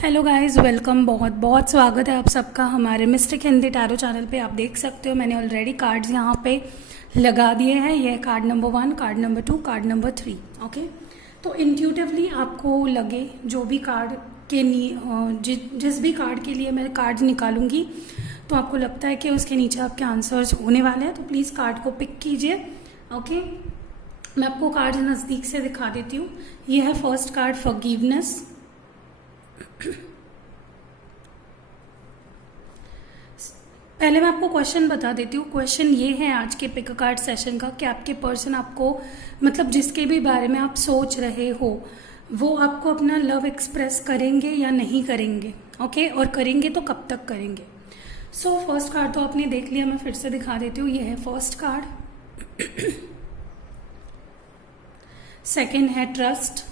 Hello guys, welcome. बहुत बहुत स्वागत है आप सबका हमारे मिस्टिक हिंदी टैरो चैनल पे। आप देख सकते हो मैंने ऑलरेडी कार्ड्स यहाँ पे लगा दिए हैं। ये card number 1, card number 2, card number 3। Okay, तो इंट्यूटिवली आपको लगे जो भी कार्ड के जिस भी कार्ड के लिए मैं कार्ड निकालूंगी तो आपको लगता है कि उसके नीचे आपके आंसर्स होने वाले हैं, तो प्लीज़ कार्ड को पिक कीजिए। ओके, मैं आपको कार्ड नज़दीक से दिखा देती हूँ। ये है फर्स्ट कार्ड, फॉरगिवनेस। पहले मैं आपको क्वेश्चन बता देती हूँ। क्वेश्चन ये है आज के पिक कार्ड सेशन का कि आपके पर्सन आपको, मतलब जिसके भी बारे में आप सोच रहे हो, वो आपको अपना लव एक्सप्रेस करेंगे या नहीं करेंगे। ओके, और करेंगे तो कब तक करेंगे। सो फर्स्ट कार्ड तो आपने देख लिया, मैं फिर से दिखा देती हूँ। ये है फर्स्ट कार्ड। सेकेंड है ट्रस्ट,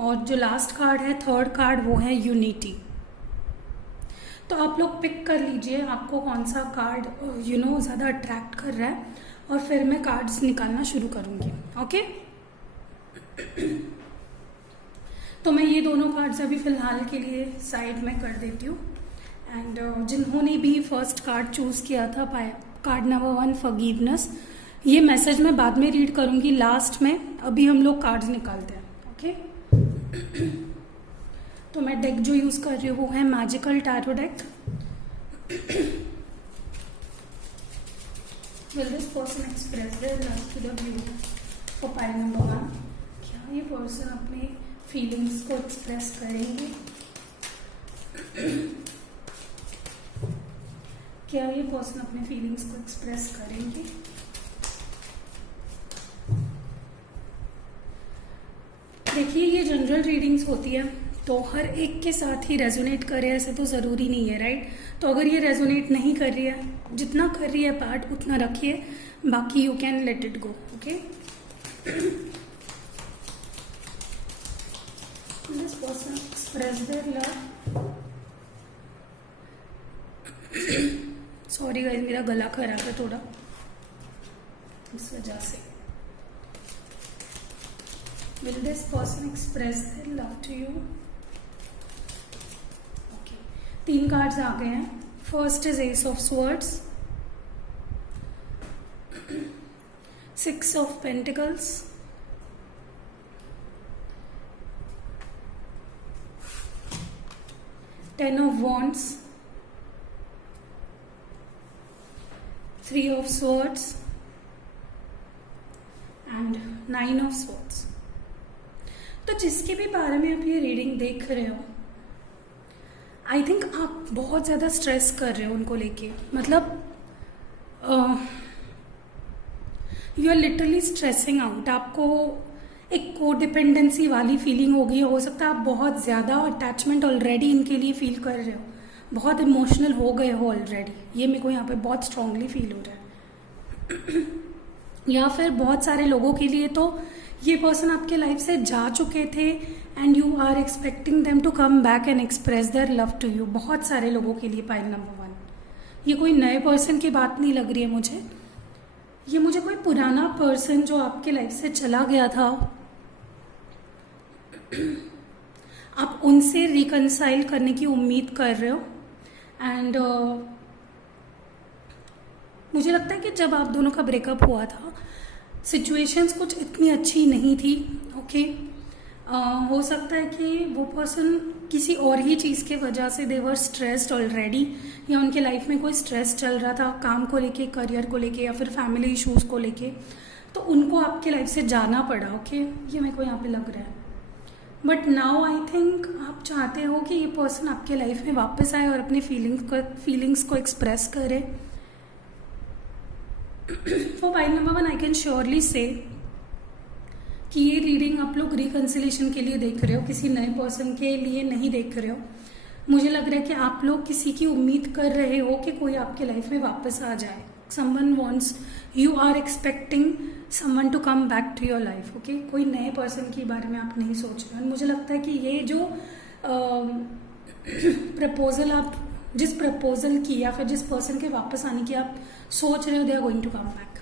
और जो लास्ट कार्ड है, थर्ड कार्ड, वो है यूनिटी। तो आप लोग पिक कर लीजिए आपको कौन सा कार्ड ज़्यादा अट्रैक्ट कर रहा है, और फिर मैं कार्ड्स निकालना शुरू करूँगी। ओके, तो मैं ये दोनों कार्ड्स अभी फ़िलहाल के लिए साइड में कर देती हूँ। एंड जिन्होंने भी फर्स्ट कार्ड चूज़ किया था, कार्ड नंबर 1, फॉरगिवनेस, ये मैसेज मैं बाद में रीड करूँगी लास्ट में। अभी हम लोग कार्ड्स निकालते हैं। ओके, तो मैं डेक जो यूज़ कर रही हूँ वो है magical tarot deck. Will this person express their love to the view for pile number 1? क्या ये पर्सन अपने फीलिंग्स को एक्सप्रेस करेंगे? क्या ये पर्सन अपने फीलिंग्स को एक्सप्रेस करेंगे? देखिए, ये जनरल रीडिंग्स होती है तो हर एक के साथ ही रेजोनेट करे ऐसे तो ज़रूरी नहीं है, राइट। तो अगर ये रेजोनेट नहीं कर रही है, जितना कर रही है पार्ट उतना रखिए, बाकी you can let it go. Okay, this person express their love. Sorry guys, मेरा गला खराब है थोड़ा, इस वजह से। Will this person express their love to you? Okay, 3 cards आ गए हैं। First is S of swords, 6 of pentacles, 10 of wands, 3 of swords and 9 of swords. तो जिसके भी बारे में आप ये रीडिंग देख रहे हो, आई थिंक आप बहुत ज़्यादा स्ट्रेस कर रहे हो उनको लेके। मतलब you are literally stressing out. आपको एक कोडिपेंडेंसी वाली फीलिंग होगी। हो सकता है आप बहुत ज़्यादा अटैचमेंट ऑलरेडी इनके लिए फील कर रहे हो, बहुत इमोशनल हो गए हो ऑलरेडी। ये मेरे को यहाँ पे बहुत स्ट्रांगली फील हो रहा है। या फिर बहुत सारे लोगों के लिए तो ये पर्सन आपके लाइफ से जा चुके थे and you are expecting them to come back and express their love to you. बहुत सारे लोगों के लिए पाइल नंबर 1। ये कोई नए पर्सन की बात नहीं लग रही है मुझे। ये मुझे कोई पुराना पर्सन जो आपके लाइफ से चला गया था, आप उनसे रिकंसाइल करने की उम्मीद कर रहे हो। एंड मुझे लगता है कि जब आप दोनों का ब्रेकअप हुआ था, सिचुएशंस कुछ इतनी अच्छी नहीं थी। ओके, हो सकता है कि वो पर्सन किसी और ही चीज़ के वजह से दे वर स्ट्रेस्ड ऑलरेडी, या उनके लाइफ में कोई स्ट्रेस चल रहा था काम को लेके, करियर को लेके, या फिर फैमिली इश्यूज़ को लेके, तो उनको आपके लाइफ से जाना पड़ा। ओके, ये मेरे को यहाँ पे लग रहा है। बट नाउ आई थिंक आप चाहते हो कि ये पर्सन आपके लाइफ में वापस आए और अपने फीलिंग्स को एक्सप्रेस करे। For pile number 1, I can surely से कि ये रीडिंग आप लोग रिकंसिलेशन के लिए देख रहे हो, किसी नए पर्सन के लिए नहीं देख रहे हो। मुझे लग रहा है कि आप लोग किसी की उम्मीद कर रहे हो कि कोई आपके लाइफ में वापस आ जाए। Someone wants, you are expecting someone to come back to your life. Okay, कोई नए पर्सन के बारे में आप नहीं सोच रहे। मुझे लगता है कि ये जो प्रपोजल आप जिस प्रपोजल की या फिर जिस पर्सन के वापस आने की आप सोच रहे हो, they are going to come back.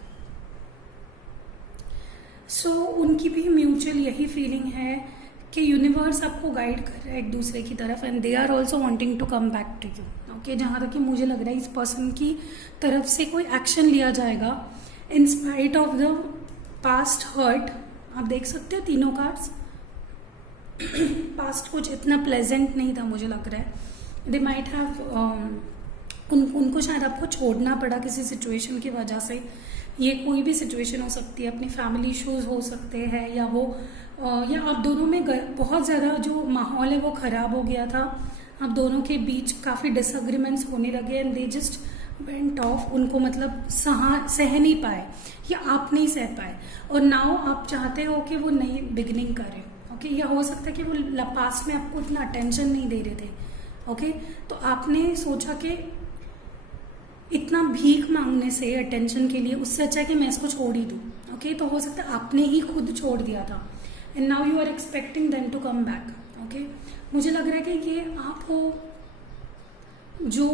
So उनकी भी म्यूचुअल यही फीलिंग है कि यूनिवर्स आपको गाइड कर रहा है एक दूसरे की तरफ and they are also wanting to come back to you. Okay, जहाँ तक कि मुझे लग रहा है इस पर्सन की तरफ से कोई एक्शन लिया जाएगा in spite of the past hurt. आप देख सकते हो तीनों कार्ड्स पास्ट कुछ इतना प्लेजेंट नहीं था मुझे लग रहा है। दे माइट हैव उनको शायद आपको छोड़ना पड़ा किसी सिचुएशन की वजह से। ये कोई भी सिचुएशन हो सकती है, अपनी फैमिली इश्यूज हो सकते हैं, या वो या आप दोनों में बहुत ज़्यादा जो माहौल है वो ख़राब हो गया था। आप दोनों के बीच काफ़ी डिसएग्रीमेंट्स होने लगे and they just went of. उनको मतलब सह नहीं पाए या आप नहीं सह पाए, और नाउ आप चाहते हो कि वो नई बिगनिंग करें। ओके, या हो सकता है कि वो पास्ट में आपको इतना अटेंशन नहीं दे रहे थे। ओके, तो आपने सोचा कि इतना भीख मांगने से अटेंशन के लिए, उससे अच्छा है कि मैं इसको छोड़ ही दूँ। ओके, तो हो सकता है आपने ही खुद छोड़ दिया था and now you are expecting them to come back. Okay, मुझे लग रहा है कि ये आप हो जो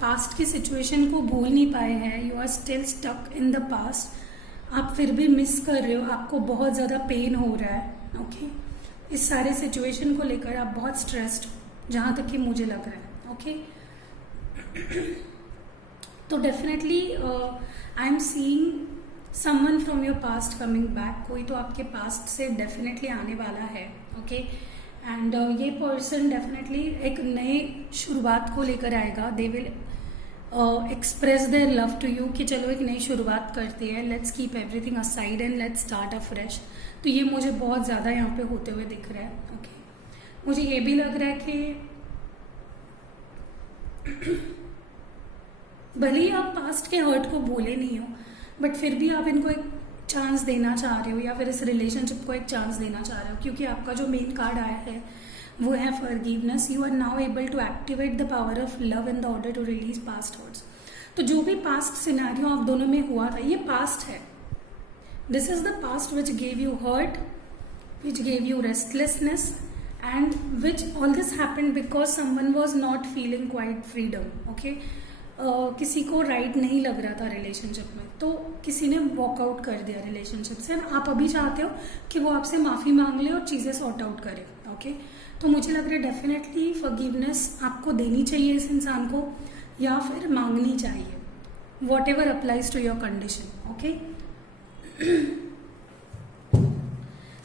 पास्ट की सिचुएशन को भूल नहीं पाए हैं, you are still stuck in the past. आप फिर भी मिस कर रहे हो, आपको बहुत ज़्यादा पेन हो रहा है। ओके, इस सारे सिचुएशन को लेकर आप बहुत स्ट्रेस्ड हो, जहाँ तक कि मुझे लग रहा है। ओके, तो definitely I am seeing someone from your past coming back. कोई तो आपके पास्ट से डेफिनेटली आने वाला है। ओके, एंड ये पर्सन डेफिनेटली एक नए शुरुआत को लेकर आएगा। They will express their love to you कि चलो एक नई शुरुआत करते हैं, let's keep everything aside and let's start a fresh. तो ये मुझे बहुत ज़्यादा यहाँ पे होते हुए दिख रहा है। ओके, मुझे ये भी लग रहा है कि भले ही आप पास्ट के हर्ट को भूले नहीं हो, बट फिर भी आप इनको एक चांस देना चाह रहे हो, या फिर इस रिलेशनशिप को एक चांस देना चाह रहे हो, क्योंकि आपका जो मेन कार्ड आया है वो है forgiveness. You are now able to activate the power of love in the order to release past hurts. तो जो भी पास्ट सिनेरियो आप दोनों में हुआ था, ये पास्ट है। This is the past which gave you hurt, which gave you restlessness, and which all this happened because someone was not feeling quite freedom. Okay, किसी को राइट नहीं लग रहा था रिलेशनशिप में, तो किसी ने वॉकआउट कर दिया रिलेशनशिप से। आप अभी चाहते हो कि वो आपसे माफ़ी मांग ले और चीज़ें सॉर्ट आउट करे। ओके, तो मुझे लग रहा है डेफिनेटली फॉरगिवनेस आपको देनी चाहिए इस इंसान को, या फिर मांगनी चाहिए, whatever applies to your condition. Okay,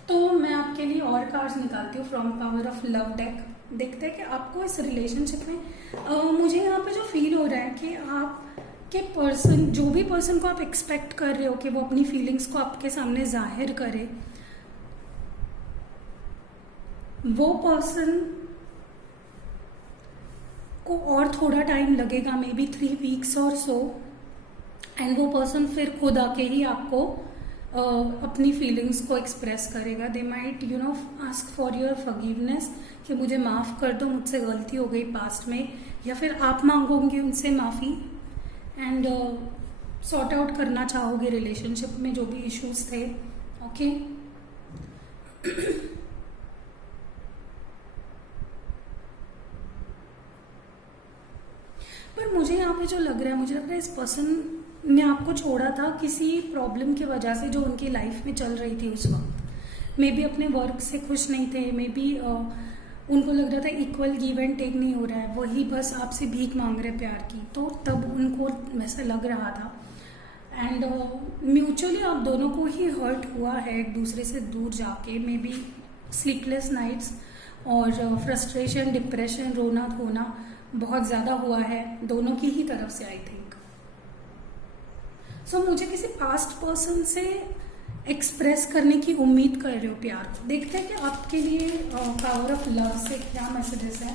तो मैं आपके लिए और कार्ड्स निकालती हूँ from power of love deck. देखते हैं कि आपको इस रिलेशनशिप में मुझे यहाँ पे जो फील हो रहा है कि आप के पर्सन, जो भी पर्सन को आप एक्सपेक्ट कर रहे हो कि वो अपनी फीलिंग्स को आपके सामने जाहिर करे, वो पर्सन को और थोड़ा टाइम लगेगा, मे बी 3 वीक्स और सो, एंड वो पर्सन फिर खुद आके ही आपको अपनी फीलिंग्स को एक्सप्रेस करेगा। They might ask for your forgiveness कि मुझे माफ़ कर दो, मुझसे गलती हो गई पास्ट में, या फिर आप मांगोगे उनसे माफ़ी एंड सॉर्ट आउट करना चाहोगे रिलेशनशिप में जो भी इश्यूज थे। ओके, पर मुझे यहाँ पे जो लग रहा है, मुझे लग रहा है इस पर्सन ने आपको छोड़ा था किसी प्रॉब्लम की वजह से जो उनकी लाइफ में चल रही थी उस वक्त। मे बी अपने वर्क से खुश नहीं थे, मे बी उनको लग रहा था इक्वल गिव एंड टेक नहीं हो रहा है, वही बस आपसे भीख मांग रहे प्यार की, तो तब उनको वैसा लग रहा था। एंड म्यूचुअली आप दोनों को ही हर्ट हुआ है एक दूसरे से दूर जाके, मे बी स्लीपलेस नाइट्स और फ्रस्ट्रेशन, डिप्रेशन, रोना धोना बहुत ज़्यादा हुआ है दोनों की ही तरफ से, आई थिंक। सो मुझे किसी पास्ट पर्सन से एक्सप्रेस करने की उम्मीद कर रहे हो प्यार को। देखते हैं कि आपके लिए पावर ऑफ लव से क्या मैसेजेस है।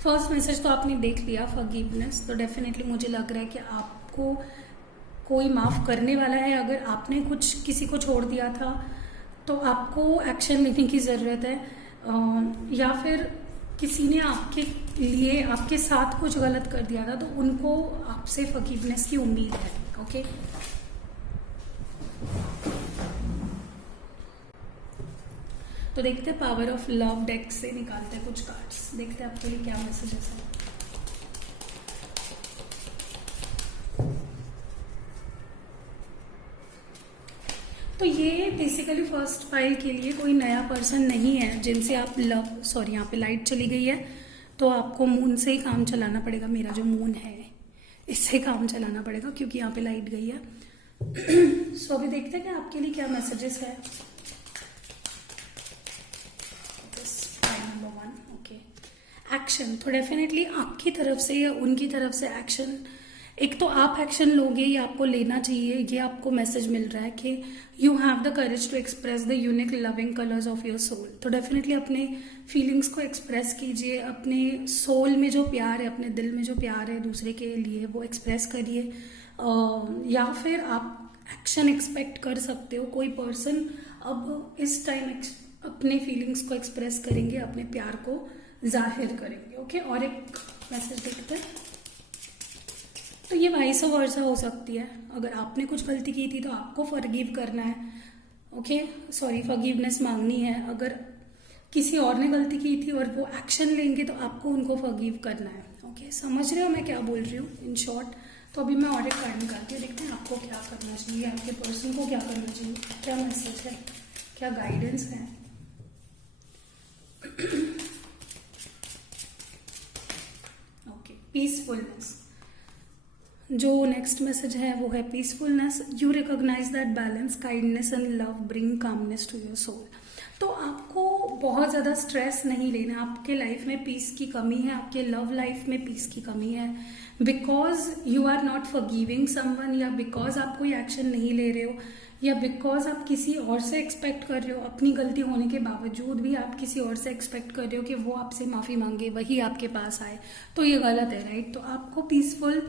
फर्स्ट मैसेज तो आपने देख लिया, फॉरगिवनेस। तो डेफिनेटली मुझे लग रहा है कि आपको कोई माफ़ करने वाला है। अगर आपने कुछ किसी को छोड़ दिया था तो आपको एक्शन लेने की ज़रूरत है, या फिर किसी ने आपके लिए, आपके साथ कुछ गलत कर दिया था तो उनको आपसे फॉरगिवनेस की उम्मीद है। ओके, तो देखते हैं पावर ऑफ लव डेक से निकालते हैं कुछ कार्ड्स, देखते हैं आपके लिए क्या मैसेजेस है। तो ये बेसिकली फर्स्ट फाइल के लिए कोई नया पर्सन नहीं है जिनसे आप यहाँ पे लाइट चली गई है, तो आपको मून से ही काम चलाना पड़ेगा। मेरा जो मून है इससे काम चलाना पड़ेगा क्योंकि यहाँ पे लाइट गई है। सो अभी देखते हैं कि आपके लिए क्या मैसेजेस है। Number 1, okay, action. तो डेफिनेटली आपकी तरफ से या उनकी तरफ से एक्शन, एक तो आप एक्शन लोगे, ये आपको लेना चाहिए। ये आपको मैसेज मिल रहा है कि you have the courage to express the unique loving colours of your soul. तो डेफिनेटली अपने फीलिंग्स को एक्सप्रेस कीजिए, अपने सोल में जो प्यार है, अपने दिल में जो प्यार है दूसरे के लिए, वो एक्सप्रेस करिए। या फिर आप एक्शन एक्सपेक्ट कर सकते हो, कोई पर्सन अब इस टाइम अपने फीलिंग्स को एक्सप्रेस करेंगे, अपने प्यार को जाहिर करेंगे। ओके, और एक मैसेज देखते हैं। तो ये वाइस वर्सा हो सकती है। अगर आपने कुछ गलती की थी तो आपको फॉरगिव करना है, ओके, सॉरी, फॉरगिवनेस मांगनी है। अगर किसी और ने गलती की थी और वो एक्शन लेंगे तो आपको उनको फॉरगिव करना है। ओके, समझ रहे हो मैं क्या बोल रही हूँ इन शॉर्ट। तो अभी मैं और एक कार्ड निकालती हूँ, देखते हैं आपको क्या करना चाहिए, आपके पर्सन को क्या करना चाहिए, क्या मैसेज है, क्या गाइडेंस है। Okay, peacefulness. जो नेक्स्ट मैसेज है वो है peacefulness. You recognise that balance, kindness and love bring calmness to your soul. तो आपको बहुत ज़्यादा स्ट्रेस नहीं लेना। आपके लाइफ में पीस की कमी है, आपके लव लाइफ में पीस की कमी है, because you are not forgiving someone, या बिकॉज आप कोई एक्शन नहीं ले रहे हो, या बिकॉज आप किसी और से एक्सपेक्ट कर रहे हो, अपनी गलती होने के बावजूद भी आप किसी और से एक्सपेक्ट कर रहे हो कि वो आपसे माफ़ी मांगे, वही आपके पास आए। तो ये गलत है, राइट। तो आपको पीसफुल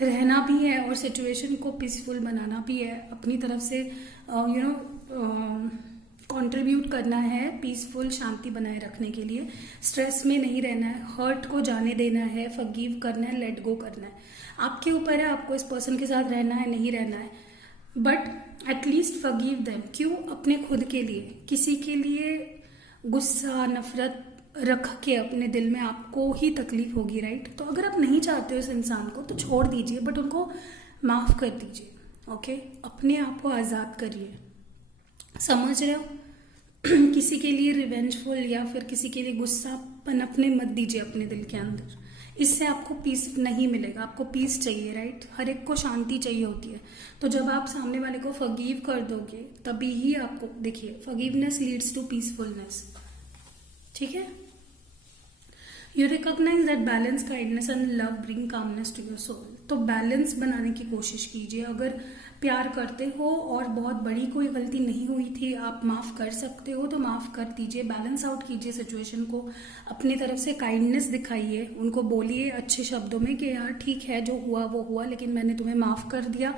रहना भी है और सिचुएशन को पीसफुल बनाना भी है, अपनी तरफ से कंट्रीब्यूट करना है पीसफुल शांति बनाए रखने के लिए। स्ट्रेस में नहीं रहना है, हर्ट को जाने देना है, फॉरगिव करना है, लेट गो करना है। आपके ऊपर है आपको इस पर्सन के साथ रहना है नहीं रहना है, बट एटलीस्ट फॉरगिव देम। क्यों? अपने खुद के लिए। किसी के लिए गुस्सा नफरत रख के अपने दिल में आपको ही तकलीफ होगी, राइट। तो अगर आप नहीं चाहते हो इस इंसान को तो छोड़ दीजिए, बट उनको माफ कर दीजिए। ओके, अपने आप को आज़ाद करिए। समझ रहे हो? किसी के लिए रिवेंजफुल या फिर किसी के लिए गुस्सा पनपने मत दीजिए अपने दिल के अंदर। इससे आपको पीस नहीं मिलेगा। आपको पीस चाहिए, राइट। हर एक को शांति चाहिए होती है। तो जब आप सामने वाले को फॉरगिव कर दोगे तभी ही आपको, देखिए, फॉरगिवनेस लीड्स टू पीसफुलनेस, ठीक है। You recognise that balance, kindness and love bring calmness to your soul. तो बैलेंस बनाने की कोशिश कीजिए। अगर प्यार करते हो और बहुत बड़ी कोई गलती नहीं हुई थी, आप माफ़ कर सकते हो तो माफ़ कर दीजिए। बैलेंस आउट कीजिए सिचुएशन को। अपनी तरफ से काइंडनेस दिखाइए, उनको बोलिए अच्छे शब्दों में कि यार ठीक है, जो हुआ वो हुआ, लेकिन मैंने तुम्हें माफ़ कर दिया।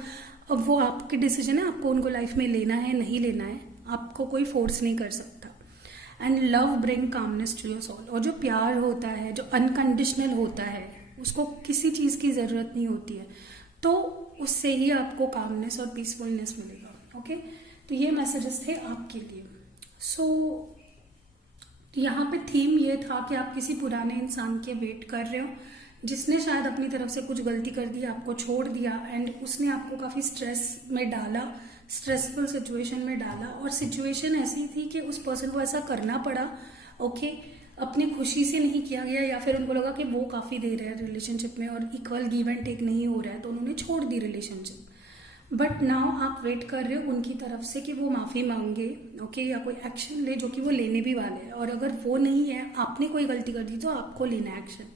अब वो आपकी डिसीजन है, आपको उनको लाइफ में लेना है नहीं लेना है, आपको कोई फोर्स नहीं कर सकता। And love bring calmness to your soul. और जो प्यार होता है, जो अनकंडीशनल होता है, उसको किसी चीज़ की ज़रूरत नहीं होती है, तो उससे ही आपको कामनेस और पीसफुलनेस मिलेगा। ओके, तो ये मैसेजेस थे आपके लिए। सो यहाँ पे थीम ये था कि आप किसी पुराने इंसान के वेट कर रहे हो जिसने शायद अपनी तरफ से कुछ गलती कर दी, आपको छोड़ दिया, एंड उसने आपको काफ़ी स्ट्रेस में डाला, स्ट्रेसफुल सिचुएशन में डाला। और सिचुएशन ऐसी थी कि उस पर्सन को ऐसा करना पड़ा, ओके, अपनी खुशी से नहीं किया गया, या फिर उनको लगा कि वो काफ़ी दे रहे हैं रिलेशनशिप में और इक्वल गिव एंड टेक नहीं हो रहा है, तो उन्होंने छोड़ दी रिलेशनशिप। बट नाउ आप वेट कर रहे हो उनकी तरफ से कि वो माफ़ी मांगे, ओके, या कोई एक्शन ले, जो कि वो लेने भी वाले हैं। और अगर वो नहीं है, आपने कोई गलती कर दी, तो आपको लेना है एक्शन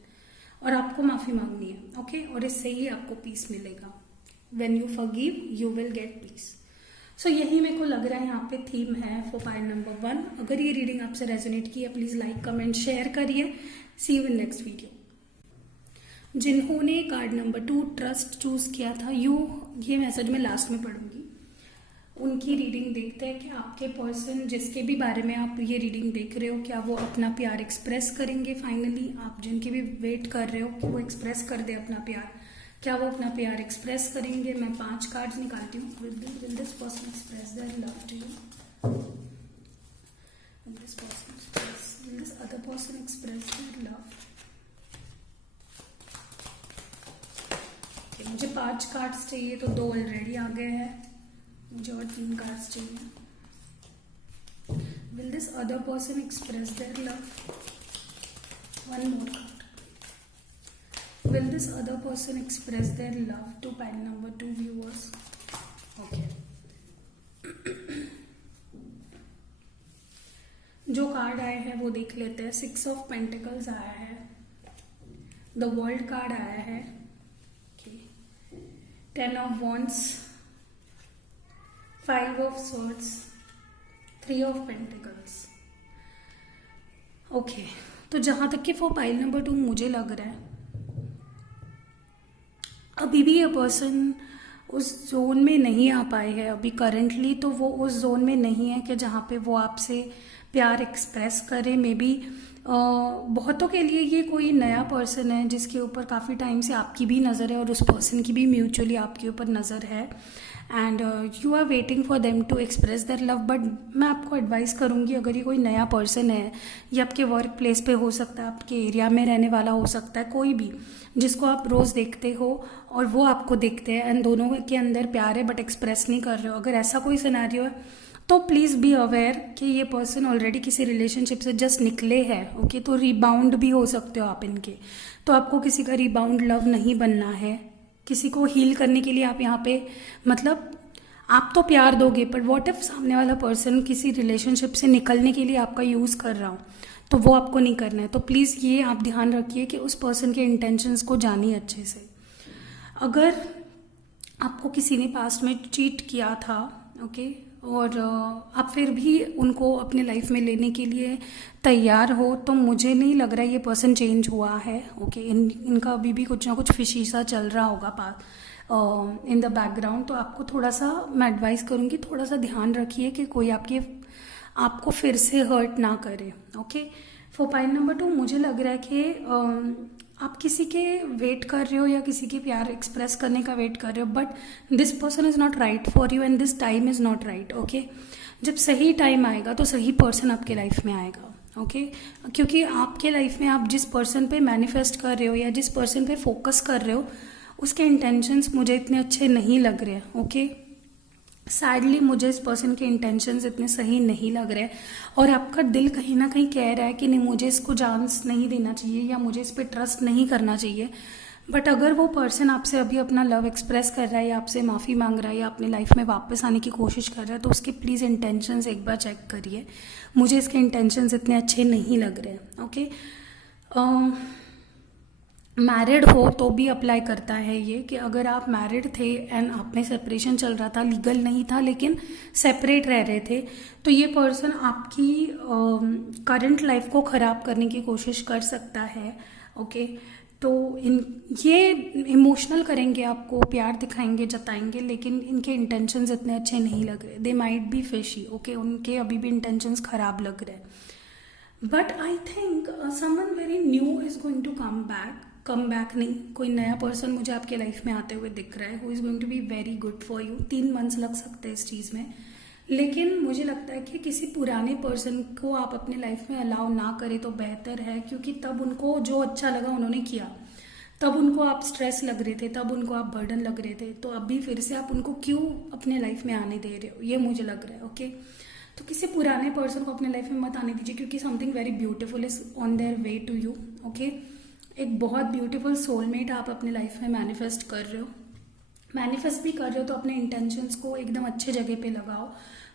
और आपको माफ़ी मांगनी है, ओके। और इससे ही आपको पीस मिलेगा। When you forgive you will get peace. So यही मेरे को लग रहा है यहाँ पे थीम है फॉर फाइल नंबर 1। अगर ये रीडिंग आपसे रेजोनेट की है, प्लीज़ लाइक कमेंट शेयर करिए। सी यू इन नेक्स्ट वीडियो। जिन्होंने कार्ड नंबर 2 ट्रस्ट चूज किया था, ये मैसेज मैं लास्ट में पढ़ूंगी, उनकी रीडिंग देखते हैं कि आपके पर्सन जिसके भी बारे में आप ये रीडिंग देख रहे हो, क्या वो अपना प्यार एक्सप्रेस करेंगे फाइनली। आप जिनकी भी वेट कर रहे हो कि वो एक्सप्रेस कर दे अपना प्यार, क्या वो अपना प्यार एक्सप्रेस करेंगे। मैं 5 कार्ड्स निकालती हूँ। Will this person express their love to you? Will this other person express their love? मुझे 5 कार्ड्स चाहिए, तो 2 ऑलरेडी आ गए हैं, मुझे और 3 कार्ड्स चाहिए। this other person express their love? One more card. Will this other person express their love to pile number 2 viewers? Okay. जो card आए हैं वो देख लेते हैं. 6 ऑफ पेंटिकल्स आया है, द वर्ल्ड कार्ड आया है, 10 of wands, 5 of swords, 3 of pentacles. Okay, तो जहां तक कि फॉर पाइल नंबर 2 मुझे लग रहा है अभी भी ये पर्सन उस जोन में नहीं आ पाए हैं. अभी करंटली तो वो उस जोन में नहीं है कि जहाँ पे वो आपसे प्यार एक्सप्रेस करे. मे बी बहुतों के लिए ये कोई नया पर्सन है जिसके ऊपर काफ़ी टाइम से आपकी भी नज़र है और उस पर्सन की भी म्यूचुअली आपके ऊपर नज़र है, and you are waiting for them to express their love. But मैं आपको एडवाइस करूँगी, अगर ये कोई नया पर्सन है, ये आपके वर्क प्लेस पे हो सकता है, आपके एरिया में रहने वाला हो सकता है, कोई भी जिसको आप रोज़ देखते हो और वो आपको देखते हैं एंड दोनों के अंदर प्यार है बट एक्सप्रेस नहीं कर रहे हो, अगर ऐसा कोई सिनेरियो है तो प्लीज़ बी अवेयर कि ये पर्सन ऑलरेडी किसी रिलेशनशिप से जस्ट निकले हैं. ओके, तो रिबाउंड भी हो सकते हो आप इनके. तो आपको किसी का रिबाउंड लव नहीं बनना है. किसी को हील करने के लिए आप यहाँ पे मतलब आप तो प्यार दोगे, बट व्हाट इफ सामने वाला पर्सन किसी रिलेशनशिप से निकलने के लिए आपका यूज़ कर रहा हो, तो वो आपको नहीं करना है. तो प्लीज़ ये आप ध्यान रखिए कि उस पर्सन के इंटेंशंस को जानिए अच्छे से. अगर आपको किसी ने पास्ट में चीट किया था, ओके, और आप फिर भी उनको अपने लाइफ में लेने के लिए तैयार हो, तो मुझे नहीं लग रहा है ये पर्सन चेंज हुआ है. ओके, इनका अभी भी कुछ ना कुछ फिशी सा चल रहा होगा पास इन द बैकग्राउंड. तो आपको थोड़ा सा मैं एडवाइस करूँगी, थोड़ा सा ध्यान रखिए कि कोई आपको फिर से हर्ट ना करे. ओके, फॉर पाइल नंबर 2 मुझे लग रहा है कि आप किसी के वेट कर रहे हो या किसी के प्यार एक्सप्रेस करने का वेट कर रहे हो, but this person is not right for you and this time is not right. Okay, जब सही टाइम आएगा तो सही पर्सन आपके लाइफ में आएगा. ओके, क्योंकि आपके लाइफ में आप जिस पर्सन पे मैनिफेस्ट कर रहे हो या जिस पर्सन पे फोकस कर रहे हो, उसके इंटेंशंस मुझे इतने अच्छे नहीं लग रहे. ओके, सैडली मुझे इस पर्सन के इंटेंशंस इतने सही नहीं लग रहे, और आपका दिल कहीं ना कहीं कह रहा है कि नहीं, मुझे इसको चांस नहीं देना चाहिए या मुझे इस पर ट्रस्ट नहीं करना चाहिए. बट अगर वो पर्सन आपसे अभी अपना लव एक्सप्रेस कर रहा है या आपसे माफ़ी मांग रहा है या अपनी लाइफ में वापस आने की कोशिश कर रहा है, तो उसके प्लीज़ इंटेंशंस एक बार चेक करिए. मुझे इसके इंटेंशंस इतने अच्छे नहीं लग रहे. ओके, मैरिड हो तो भी अप्लाई करता है ये, कि अगर आप मैरिड थे एंड आप में सेपरेशन चल रहा था, लीगल नहीं था लेकिन सेपरेट रह रहे थे, तो ये पर्सन आपकी करंट लाइफ को ख़राब करने की कोशिश कर सकता है. ओके, तो ये इमोशनल करेंगे, आपको प्यार दिखाएंगे, जताएंगे, लेकिन इनके इंटेंशंस इतने अच्छे नहीं लग रहे. They might be fishy. Okay, उनके अभी भी इंटेंशंस ख़राब लग रहे हैं. But I think someone very new is going to come back नहीं, कोई नया पर्सन मुझे आपके लाइफ में आते हुए दिख रहा है, who is going to be very good for you. 3 months लग सकते हैं इस चीज़ में, लेकिन मुझे लगता है कि किसी पुराने पर्सन को आप अपने लाइफ में अलाउ ना करें तो बेहतर है, क्योंकि तब उनको जो अच्छा लगा उन्होंने किया, तब उनको आप स्ट्रेस लग रहे थे, तब उनको आप बर्डन लग रहे थे, तो अभी फिर से आप उनको क्यों अपने लाइफ में आने दे रहे हो, ये मुझे लग रहा है. ओके, तो किसी पुराने पर्सन को अपने लाइफ में मत आने दीजिए, क्योंकि something very beautiful is on their way to you. Okay, एक बहुत ब्यूटीफुल सोलमेट आप अपने लाइफ में मैनिफेस्ट कर रहे हो. मैनिफेस्ट भी कर रहे हो तो अपने इंटेंशंस को एकदम अच्छे जगह पे लगाओ.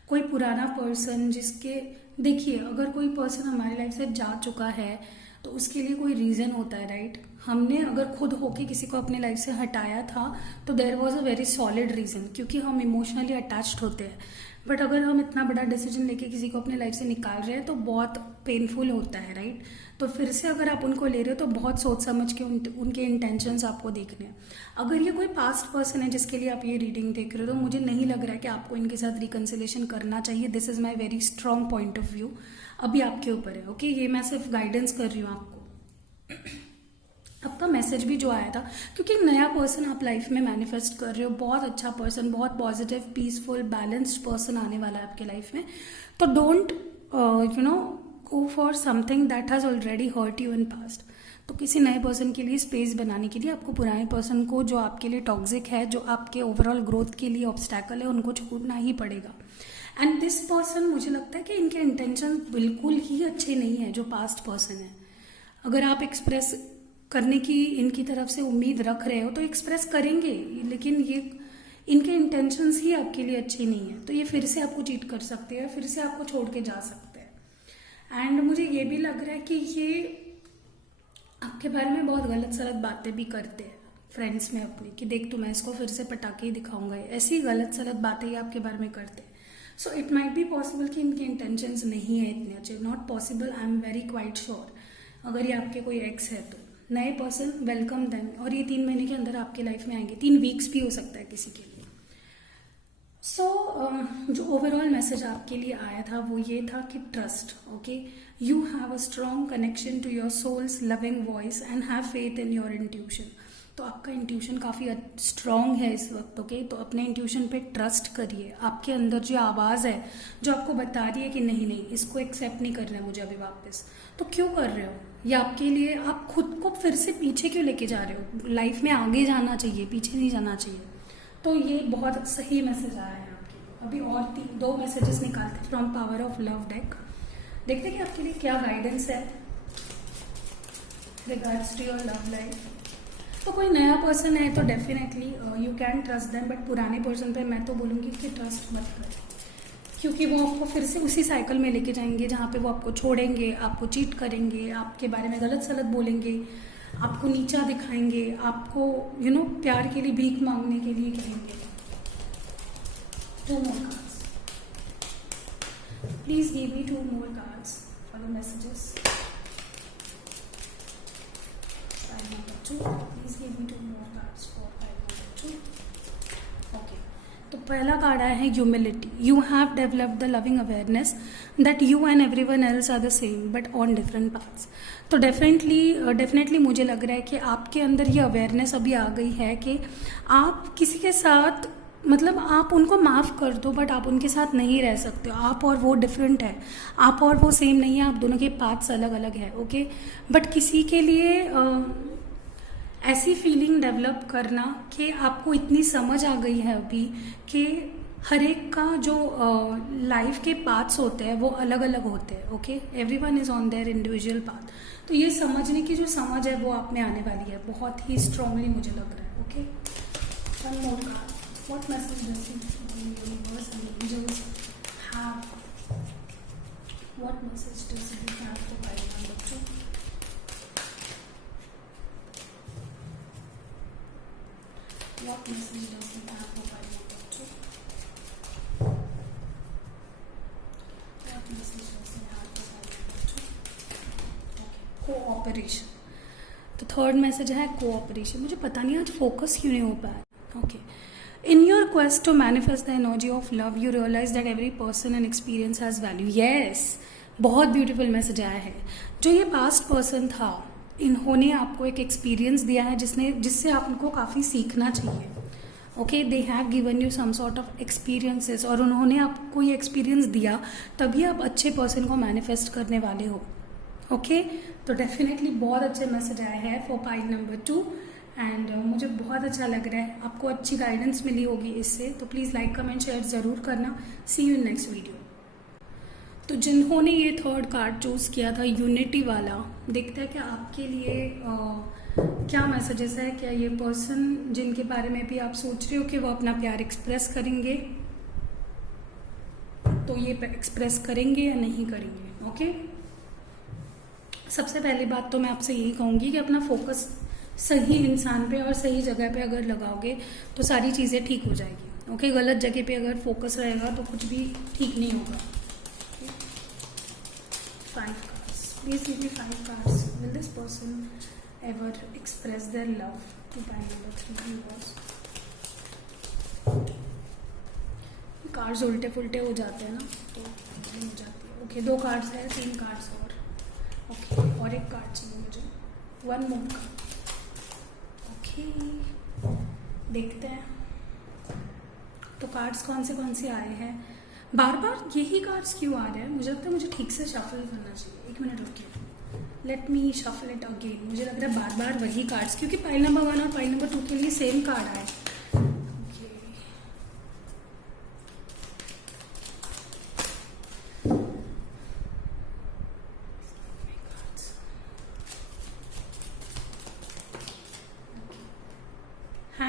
कोई पुराना पर्सन जिसके, देखिए, अगर कोई पर्सन हमारी लाइफ से जा चुका है तो उसके लिए कोई रीज़न होता है, राइट. हमने अगर खुद होके किसी को अपने लाइफ से हटाया था तो there was a very solid reason, क्योंकि हम इमोशनली अटैच्ड होते हैं. बट अगर हम इतना बड़ा डिसीजन लेके किसी को अपने लाइफ से निकाल रहे हैं तो बहुत पेनफुल होता है, राइट. तो फिर से अगर आप उनको ले रहे हो तो बहुत सोच समझ के उनके इंटेंशंस आपको देखने हैं. अगर ये कोई पास्ट पर्सन है जिसके लिए आप ये रीडिंग देख रहे हो, तो मुझे नहीं लग रहा है कि आपको इनके साथ रिकन्सिलेशन करना चाहिए. This is my very strong point of view. अभी आपके ऊपर है. ओके, ये मैं सिर्फ गाइडेंस कर रही हूँ आपको. आपका मैसेज भी जो आया था, क्योंकि एक नया पर्सन आप लाइफ में मैनिफेस्ट कर रहे हो, बहुत अच्छा पर्सन, बहुत पॉजिटिव, पीसफुल, बैलेंस्ड पर्सन आने वाला है आपके लाइफ में. तो don't go for something that has already hurt you in past. तो किसी नए पर्सन के लिए स्पेस बनाने के लिए आपको पुराने पर्सन को, जो आपके लिए टॉक्सिक है, जो आपके ओवरऑल ग्रोथ के लिए ऑब्स्टैकल है, उनको छोड़ना ही पड़ेगा. एंड दिस पर्सन, मुझे लगता है कि इनके इंटेंशन बिल्कुल ही अच्छे नहीं है, जो पास्ट पर्सन है। अगर आप एक्सप्रेस करने की इनकी तरफ से उम्मीद रख रहे हो तो एक्सप्रेस करेंगे, लेकिन ये इनके इंटेंशंस ही आपके लिए अच्छे नहीं है, तो ये फिर से आपको चीट कर सकते हैं, फिर से आपको छोड़ के जा सकते हैं। एंड मुझे ये भी लग रहा है कि ये आपके बारे में बहुत गलत सलत बातें भी करते हैं फ्रेंड्स में अपने, कि देख तू मैं इसको फिर से पटाके ही दिखाऊंगा, ऐसी गलत सलत बातें ये आपके बारे में करते हैं। So it might be possible कि इनके इंटेंशंस नहीं है इतने अच्छे, not possible, I am very quite sure. अगर ये आपके कोई एक्स है तो नए पर्सन, वेलकम देम, और ये 3 महीने के अंदर आपके लाइफ में आएंगे, 3 वीक्स भी हो सकता है किसी के लिए। सो जो ओवरऑल मैसेज आपके लिए आया था वो ये था कि trust, okay, you have a strong connection to your soul's loving voice and have faith in your intuition. तो आपका इंट्यूशन काफ़ी स्ट्रॉन्ग है इस वक्त, ओके, तो अपने इंट्यूशन पे ट्रस्ट करिए। आपके अंदर जो आवाज़ है जो आपको बता रही है कि नहीं नहीं इसको एक्सेप्ट नहीं करना है मुझे अभी वापस, तो क्यों कर रहे हो? या आपके लिए आप खुद को फिर से पीछे क्यों लेके जा रहे हो? लाइफ में आगे जाना चाहिए, पीछे नहीं जाना चाहिए। तो ये बहुत सही मैसेज आया है आपके लिए। अभी और 2 मैसेजेस निकालते from power of love deck, देखते हैं कि आपके लिए क्या गाइडेंस है regards to your love life. तो कोई नया पर्सन है तो definitely you can trust them, but पुराने पर्सन पे मैं तो बोलूँगी कि ट्रस्ट मत करें, क्योंकि वो आपको फिर से उसी साइकिल में लेके जाएंगे जहाँ पे वो आपको छोड़ेंगे, आपको चीट करेंगे, आपके बारे में गलत सलत बोलेंगे, आपको नीचा दिखाएंगे, आपको प्यार के लिए भीख मांगने के लिए कहेंगे। 2 more cards. Please give me 2 more cards for the messages. Card number 2. Please give me 2 more cards for card number 2. Okay. तो पहला कार्ड आया है humility. You have developed the loving awareness that you and everyone else are the same but on different paths. तो definitely मुझे लग रहा है कि आपके अंदर ये अवेयरनेस अभी आ गई है कि आप किसी के साथ, मतलब आप उनको माफ़ कर दो बट आप उनके साथ नहीं रह सकते हो। आप और वो डिफरेंट है, आप और वो सेम नहीं है, आप दोनों के पाथ्स अलग अलग है, ओके। बट किसी के लिए ऐसी फीलिंग डेवलप करना कि आपको इतनी समझ आ गई है अभी कि हर एक का जो लाइफ के पाथ्स होते हैं वो अलग अलग होते हैं, okay. Everyone is on their individual path. तो ये समझने की जो समझ है वो आप में आने वाली है, बहुत ही स्ट्रांगली मुझे लग रहा है, okay. One more card, what message does the universe and angels have, what message does it have for card number 2? What message does it have for card number 2? What message does it have for card number 2? Okay, cooperation. तो third message है cooperation. मुझे पता नहीं आज focus क्यों नहीं हो पाया, okay. In your quest to manifest the energy of love, you realize that every person and experience has value. Yes, बहुत ब्यूटीफुल मैसेज आया है। जो ये पास्ट पर्सन था, इन्होंने आपको एक एक्सपीरियंस दिया है जिससे आपको काफ़ी सीखना चाहिए, okay. They have given you some sort of experiences, और उन्होंने आपको ये एक्सपीरियंस दिया तभी आप अच्छे पर्सन को मैनिफेस्ट करने वाले हो, ओके। तो डेफिनेटली बहुत अच्छे मैसेज आए हैं फॉर पाइल नंबर 2 एंड मुझे बहुत अच्छा लग रहा है, आपको अच्छी गाइडेंस मिली होगी इससे। तो प्लीज़ लाइक कमेंट शेयर ज़रूर करना। सी यू इन नेक्स्ट वीडियो। तो जिन्होंने ये थर्ड कार्ड चूज़ किया था यूनिटी वाला, देखते हैं कि आपके लिए क्या मैसेजेस है। क्या ये पर्सन जिनके बारे में भी आप सोच रहे हो कि वो अपना प्यार एक्सप्रेस करेंगे, तो ये एक्सप्रेस करेंगे या नहीं करेंगे, ओके। सबसे पहली बात तो मैं आपसे यही कहूँगी कि अपना फोकस सही इंसान पे और सही जगह पे अगर लगाओगे तो सारी चीज़ें ठीक हो जाएगी, ओके। गलत जगह पे अगर फोकस रहेगा तो कुछ भी ठीक नहीं होगा। 5 cards. Please give me 5 cards. Will this person ever express their love to pile number 3 viewers? Cards उल्टे पुल्टे हो जाते हैं ना, तो हो जाती है, ओके। 2 कार्ड्स है, 3 कार्ड्स और, ओके। और एक कार्ड चाहिए मुझे, 1 more कार्ड, ओके। देखते हैं तो कार्ड्स कौन से आए हैं। बार बार यही कार्ड्स क्यों आ रहे हैं? मुझे लगता है मुझे ठीक से शफल करना चाहिए। 1 मिनट रुकिए, let me shuffle it again. मुझे लग रहा है बार बार वही कार्ड्स, क्योंकि पाइल नंबर 1 और पाइल नंबर 2 के लिए सेम कार्ड आए, okay.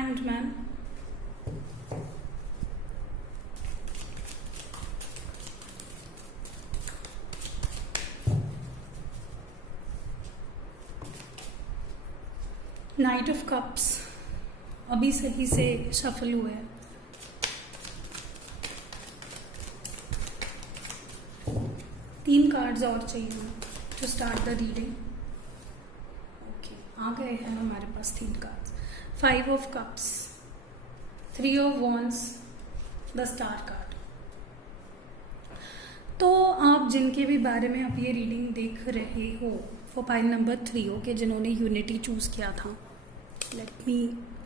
Hanged man, night of cups, अभी सही से शफल हुए हैं, तीन कार्ड्स और चाहिए to start the reading. Okay, आ गए हैं हमारे पास तीन cards, 5 of cups, 3 of wands, the star card. तो आप जिनके भी बारे में आप ये रीडिंग देख रहे हो वो पाइल नंबर 3 ओके, जिन्होंने यूनिटी चूज किया था, लेट मी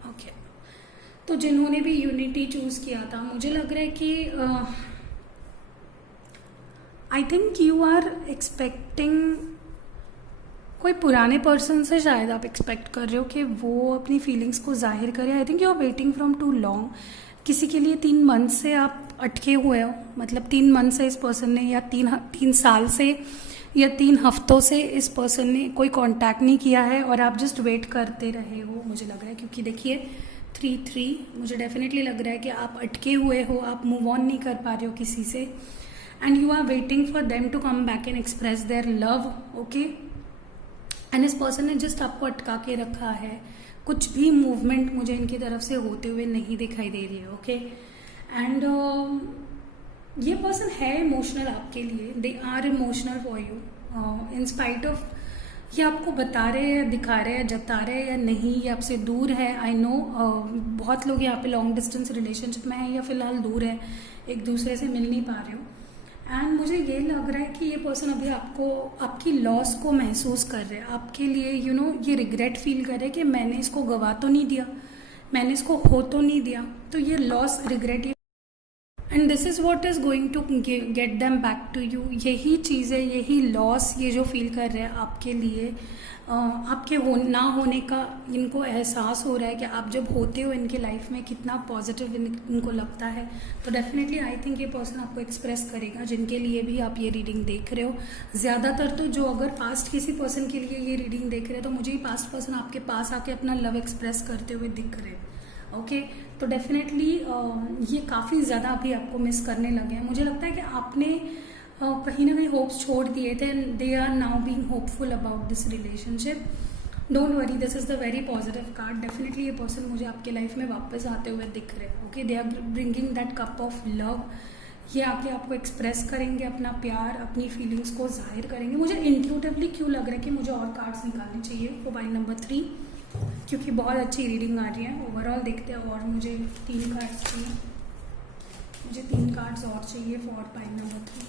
ओके, तो जिन्होंने भी यूनिटी चूज किया था, मुझे लग रहा है कि I think you are expecting, कोई पुराने पर्सन से शायद आप एक्सपेक्ट कर रहे हो कि वो अपनी फीलिंग्स को जाहिर करे। I think you are waiting from too long, किसी के लिए 3 मंथ से आप अटके हुए हो, मतलब 3 मंथ से इस पर्सन ने, या 3 साल से या 3 हफ्तों से इस पर्सन ने कोई कांटेक्ट नहीं किया है और आप जस्ट वेट करते रहे हो, मुझे लग रहा है। क्योंकि देखिए 3-3 मुझे डेफिनेटली लग रहा है कि आप अटके हुए हो, आप मूव ऑन नहीं कर पा रहे हो किसी से, and you are waiting for them to come back and express their love okay. And इस पर्सन ने जस्ट आपको अटका के रखा है, कुछ भी मूवमेंट मुझे इनकी तरफ से होते हुए नहीं दिखाई दे रही है ओके। एंड ये पर्सन है इमोशनल आपके लिए, they are emotional for you in spite of, ये आपको बता रहे हैं, दिखा रहे हैं, जता रहे हैं या नहीं, ये आपसे दूर है। आई नो बहुत लोग यहाँ पे लॉन्ग डिस्टेंस रिलेशनशिप में है या फिलहाल दूर है, एक दूसरे से मिल नहीं पा रहे हो। एंड मुझे ये लग रहा है कि ये पर्सन अभी आपको, आपकी लॉस को महसूस कर रहे हैं, आपके लिए यू नो ये रिग्रेट फील कर रहे हैं कि मैंने इसको गवा तो नहीं दिया, मैंने इसको हो तो नहीं दिया, तो ये loss regret, and this is what is going to get them back to you. यही चीज़ें, यही लॉस, ये जो फील कर रहे हैं आपके लिए, आपके ना होने का इनको एहसास हो रहा है कि आप जब होते हो इनके लाइफ में कितना पॉजिटिव इनको लगता है। तो डेफिनेटली आई थिंक ये पर्सन आपको एक्सप्रेस करेगा, जिनके लिए भी आप ये रीडिंग देख रहे हो। ज़्यादातर तो जो अगर पास्ट किसी पर्सन के लिए ये रीडिंग देख रहे हैं, तो मुझे ही पास्ट पर्सन आपके पास आके अपना लव एक्सप्रेस करते हुए दिख रहे हैं ओके। तो डेफिनेटली ये काफ़ी ज़्यादा अभी आपको मिस करने लगे हैं। मुझे लगता है कि आपने कहीं ना कहीं होप्स छोड़ दिए थे, and they are now being hopeful about this relationship. Don't worry, this is the very positive card. Definitely ये पर्सन मुझे आपके लाइफ में वापस आते हुए दिख रहे हैं okay. They are bringing that cup of love. ये आके आपको एक्सप्रेस करेंगे अपना प्यार, अपनी फीलिंग्स को जाहिर करेंगे। मुझे इंट्यूटिवली क्यों लग रहा है कि मुझे और कार्ड्स निकालने चाहिए फॉर पाइल नंबर 3, क्योंकि बहुत अच्छी रीडिंग आ रही है। ओवरऑल देखते हैं, और मुझे 3 कार्ड्स चाहिए, मुझे 3 कार्ड्स और चाहिए फॉर पाइल नंबर 3।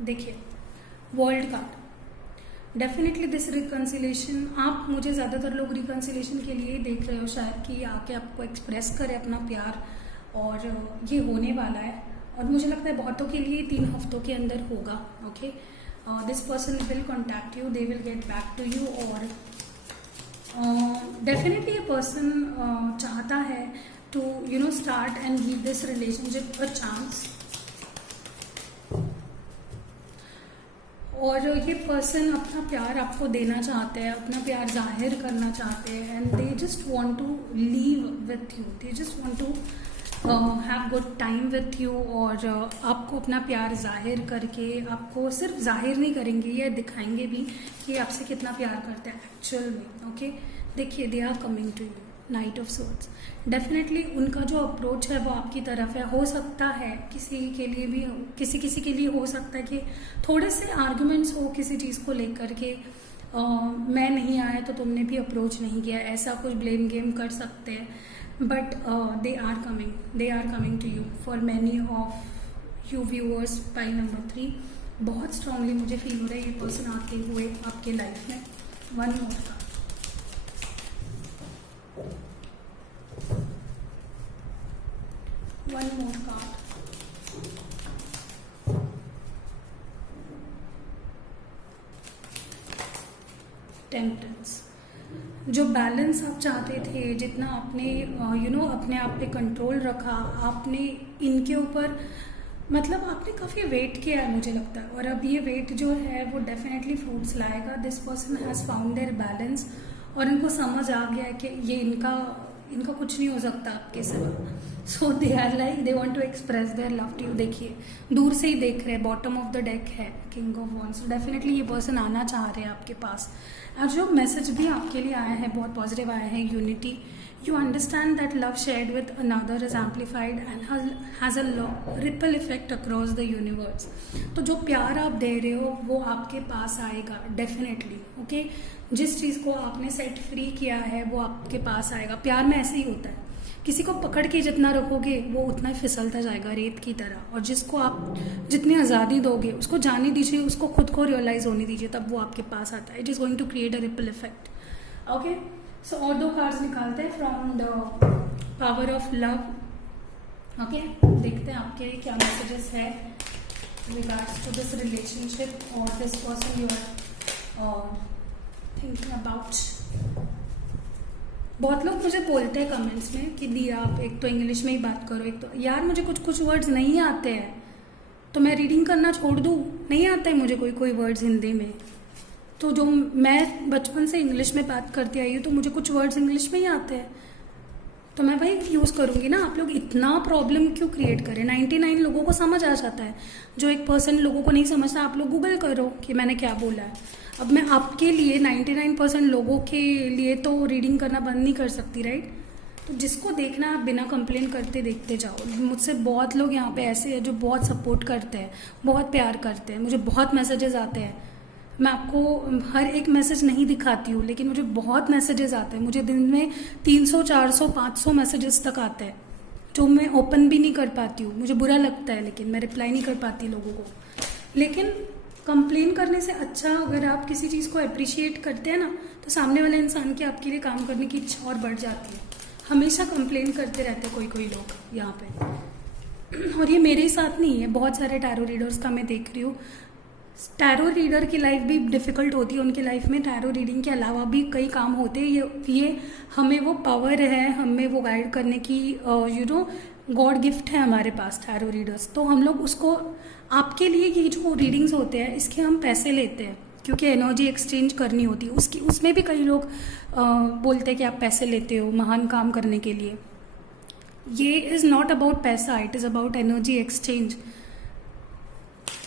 देखिए world card, definitely this reconciliation, आप, मुझे ज़्यादातर लोग रिकन्सिलेशन के लिए देख रहे हो शायद, कि आके आपको एक्सप्रेस करे अपना प्यार, और ये होने वाला है। और मुझे लगता है बहुतों के लिए 3 हफ्तों के अंदर होगा okay. This person will contact you, they will get back to you, और डेफिनेटली ये पर्सन चाहता है to you know start and give this relationship a chance. और ये पर्सन अपना प्यार आपको देना चाहते हैं, अपना प्यार जाहिर करना चाहते हैं, and they just want to leave with you, they just want to have good time with you. और आपको अपना प्यार जाहिर करके, आपको सिर्फ जाहिर नहीं करेंगे, ये दिखाएंगे भी कि आपसे कितना प्यार करते हैं एक्चुअल में ओके। देखिए they are coming to you, knight of swords. Definitely उनका जो अप्रोच है वो आपकी तरफ है। हो सकता है किसी के लिए भी, किसी किसी के लिए हो सकता है कि थोड़े से आर्गुमेंट्स हो किसी चीज़ को लेकर के, मैं नहीं आया तो तुमने भी अप्रोच नहीं किया, ऐसा कुछ ब्लेम गेम कर सकते हैं। But they are coming to you for many of you viewers. Pile number 3 बहुत स्ट्रांगली मुझे फील हो रहा है ये पर्सन आते हुए आपके लाइफ में। One more card, one more card, temperance. जो बैलेंस आप चाहते थे, जितना आपने यू नो अपने आप पे कंट्रोल रखा, आपने इनके ऊपर मतलब आपने काफ़ी वेट किया है मुझे लगता है, और अब ये वेट जो है वो डेफिनेटली फ्रूट्स लाएगा. This person has found their balance, और इनको समझ आ गया है कि ये इनका इनका कुछ नहीं हो सकता आपके सिवा. So they are like they want to express their love to you. देखिए दूर से ही देख रहे हैं, बॉटम ऑफ द डेक है king of wands. So definitely ये पर्सन आना चाह रहे हैं आपके पास. और जो मैसेज भी आपके लिए आया है बहुत पॉजिटिव आया है. Unity. You understand that love shared with another is amplified and has a ripple effect across the universe. तो जो प्यार आप दे रहे हो वो आपके पास आएगा डेफिनेटली. ओके, जिस चीज़ को आपने सेट फ्री किया है वो आपके पास आएगा. प्यार में ऐसे ही होता है, किसी को पकड़ के जितना रखोगे वो उतना ही फिसलता जाएगा रेत की तरह. और जिसको आप जितनी आज़ादी दोगे उसको जाने दीजिए, उसको खुद को रियलाइज होने दीजिए, तब वो आपके पास आता है. It is going to create a ripple effect. Okay, so और 2 कार्ड्स निकालते हैं from the power of love. Okay, देखते हैं आपके क्या मैसेजेस है रिगार्ड्स टू दिस रिलेशनशिप और this person you are thinking about. बहुत लोग मुझे बोलते हैं कमेंट्स में कि दी आप एक तो इंग्लिश में ही बात करो, एक तो यार मुझे कुछ वर्ड्स नहीं आते हैं तो मैं रीडिंग करना छोड़ दूँ. नहीं आते हैं मुझे कोई वर्ड्स हिंदी में. तो जो मैं बचपन से इंग्लिश में बात करती आई हूँ तो मुझे कुछ वर्ड्स इंग्लिश में ही आते हैं, तो मैं भाई यूज़ करूँगी ना. आप लोग इतना प्रॉब्लम क्यों क्रिएट करें. 99 लोगों को समझ आ जाता है. जो 1% लोगों को नहीं समझता, आप लोग गूगल करो कि मैंने क्या बोला है. अब मैं आपके लिए 99% लोगों के लिए तो रीडिंग करना बंद नहीं कर सकती, राइट. तो जिसको देखना आप बिना कंप्लेन करते देखते जाओ. मुझसे बहुत लोग यहाँ पे ऐसे हैं जो बहुत सपोर्ट करते हैं, बहुत प्यार करते हैं. मुझे बहुत मैसेजेस आते हैं. मैं आपको हर एक मैसेज नहीं दिखाती हूँ, लेकिन मुझे बहुत मैसेजेस आते हैं. मुझे दिन में 300 400 500 मैसेजेस तक आते हैं जो मैं ओपन भी नहीं कर पाती हूँ. मुझे बुरा लगता है लेकिन मैं रिप्लाई नहीं कर पाती लोगों को. लेकिन कंप्लेन करने से अच्छा अगर आप किसी चीज़ को अप्रिशिएट करते हैं ना, तो सामने वाले इंसान की आपके लिए काम करने की इच्छा और बढ़ जाती है. हमेशा कंप्लेन करते रहते हैं कोई लोग यहाँ पे. और ये मेरे साथ नहीं है, बहुत सारे टैरो रीडर्स का मैं देख रही हूँ. टैरो रीडर की लाइफ भी डिफ़िकल्ट होती है. उनकी लाइफ में टैरो रीडिंग के अलावा भी कई काम होते हैं. ये हमें वो पावर है, हमें वो गाइड करने की गॉड गिफ्ट है हमारे पास टैरो रीडर्स. तो हम लोग उसको आपके लिए ये जो रीडिंग्स होते हैं इसके हम पैसे लेते हैं क्योंकि एनर्जी एक्सचेंज करनी होती है. उसमें भी कई लोग बोलते हैं कि आप पैसे लेते हो महान काम करने के लिए. ये इज़ नॉट अबाउट पैसा, it is about energy exchange.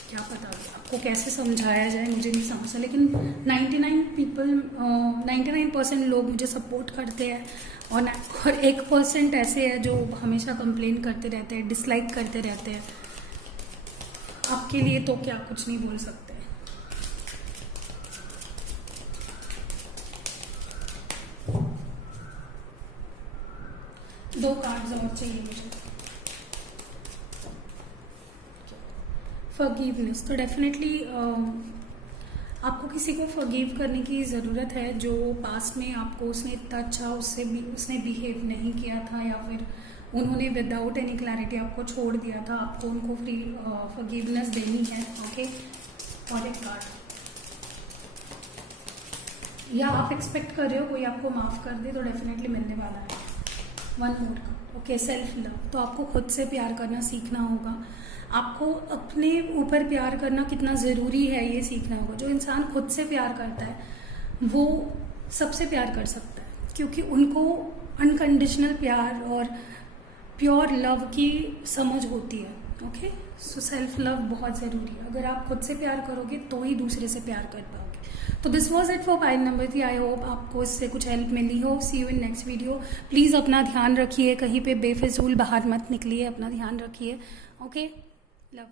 क्या पता आपको कैसे समझाया जाए, मुझे नहीं समझता. लेकिन 99% लोग मुझे सपोर्ट करते हैं और 1% ऐसे हैं जो हमेशा कंप्लेन करते रहते हैं, डिसलाइक करते रहते हैं. आपके लिए तो क्या कुछ नहीं बोल सकते. दो कार्ड्स और चाहिए मुझे. फॉरगिवनेस. तो डेफिनेटली आपको किसी को फॉरगिव करने की ज़रूरत है जो पास्ट में आपको उसने इतना अच्छा उसने बिहेव नहीं किया था, या फिर उन्होंने विदाउट एनी क्लैरिटी आपको छोड़ दिया था. आपको उनको फ्री फॉरगिवनेस देनी है. ओके, और एक कार्ड. या आप एक्सपेक्ट कर रहे हो कोई आपको माफ़ कर दे, तो डेफिनेटली मिलने वाला है. 1 मोर. Okay, self love. तो आपको खुद से प्यार करना सीखना होगा. आपको अपने ऊपर प्यार करना कितना ज़रूरी है ये सीखना होगा. जो इंसान खुद से प्यार करता है वो सबसे प्यार कर सकता है, क्योंकि उनको अनकंडीशनल प्यार और प्योर लव की समझ होती है. ओके, सो सेल्फ लव बहुत ज़रूरी है. अगर आप खुद से प्यार करोगे तो ही दूसरे से प्यार कर पाओगे. तो this was it for pile number 3. I hope आपको इससे कुछ हेल्प मिली हो. See you in next video. Please अपना ध्यान रखिए, कहीं पे बेफिजूल बाहर मत निकलिए, अपना ध्यान रखिए. Okay, love.